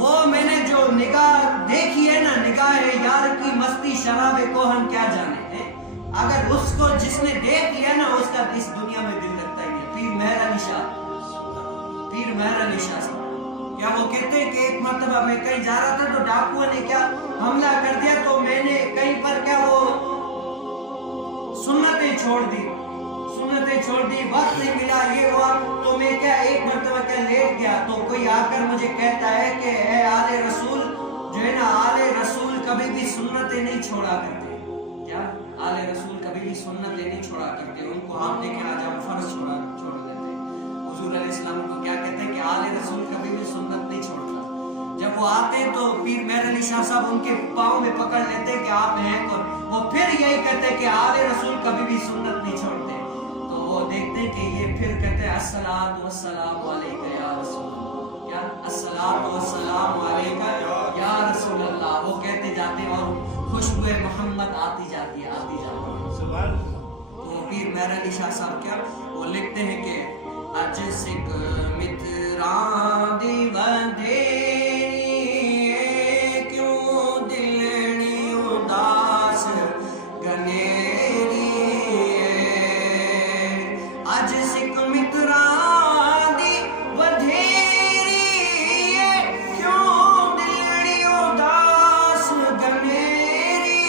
وہ میں نے جو نگاہ دیکھی ہے نا، نگاہ یار کی مستی شراب کو ہم کیا جانے ہیں، اگر اس کو جس نے دیکھ لیا نا اس کا اس دنیا میں دل لگتا ہی نہیں۔ پیر مہر علی شاہ صاحب کیا وہ کہتے ہیں کہ ایک مرتبہ میں کہیں جا رہا تھا تو ڈاکوؤں نے کیا حملہ کر دیا، تو میں نے کہیں پر کیا وہ سنتیں چھوڑ دی، وقت نہیں ملا، یہ ہوا تو میں کیا ایک مرتبہ کیا لیٹ گیا، تو کوئی آ کر مجھے کہتا ہے کہ اے آل رسول، جو ہے نا آل رسول کبھی بھی سنتیں نہیں چھوڑا کرتے، کیا آل رسول کبھی بھی سنتیں نہیں چھوڑا کرتے، ان کو آپ دیکھیں آج ہم فرض چھوڑ دیتے ہیں۔ حضور علیہ السلام کو کیا کہتے ہیں کہ آل رسول کبھی بھی سنت نہیں چھوڑتا۔ جب وہ آتے ہیں تو پیر مہر علی شاہ صاحب ان کے پاؤں میں پکڑ لیتے کہ آپ ہیں، اور وہ پھر یہی کہتے ہیں کہ آل رسول کبھی بھی سنت نہیں چھوڑتے۔ تو وہ دیکھتے کہ یہ پھر کہتے ہیں الصلاۃ والسلام علیک یا رسول اللہ، کیا الصلاۃ والسلام علیک یا رسول اللہ، وہ کہتے جاتے ہیں اور خوشبو محمد آتی جاتی ہے۔ تو پیر مہر علی شاہ صاحب کیا وہ لکھتے ہیں کہ اج سکھ متراں دی ودھیری کیوں دلنی اداس گنیری، اج سکھ متراں دی ودھیری کیوں دلنی اداس گنیری،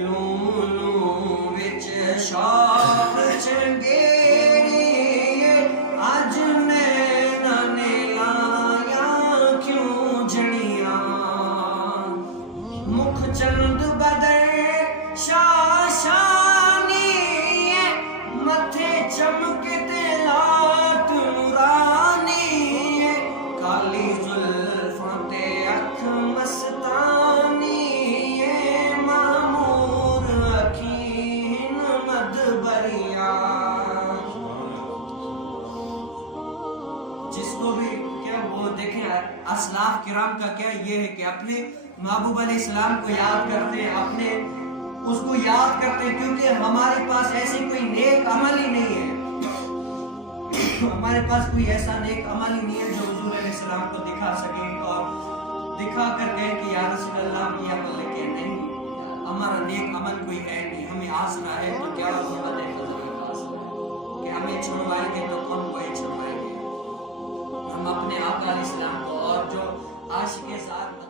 یوں لوں وچ شوق چنگے چند بدر شاشانی متھے چمکتے لات نورانی، کالی زلفاں تے اکھ مستانی، معمور اکھیں مدبریاں۔ جس کو بھی کیا وہ دیکھیں اسلاف کرام کا کیا یہ ہے کہ اپنے محبوب علیہ السلام کو یاد کرتے ہیں، اپنے اس کو یاد کرتے ہیں، کیونکہ ہمارے پاس ایسی کوئی نیک عمل ہی نہیں ہے، ہمارے پاس کوئی ایسا نیک عمل ہی نہیں ہے جو حضور علیہ السلام کو دکھا سکے اور دکھا کر کہے کہ یا رسول اللہ ہم یہ عمل لے کے نہیں، ہمارا نیک عمل کوئی ہے نہیں، ہمیں آسرا ہے تو کیا محمد فضل خاص کہ ہمیں چھڑوائیں گے تو کون وہی چھڑوائیں گے، ہم اپنے آقا علیہ السلام کو اور جو عاشق ذات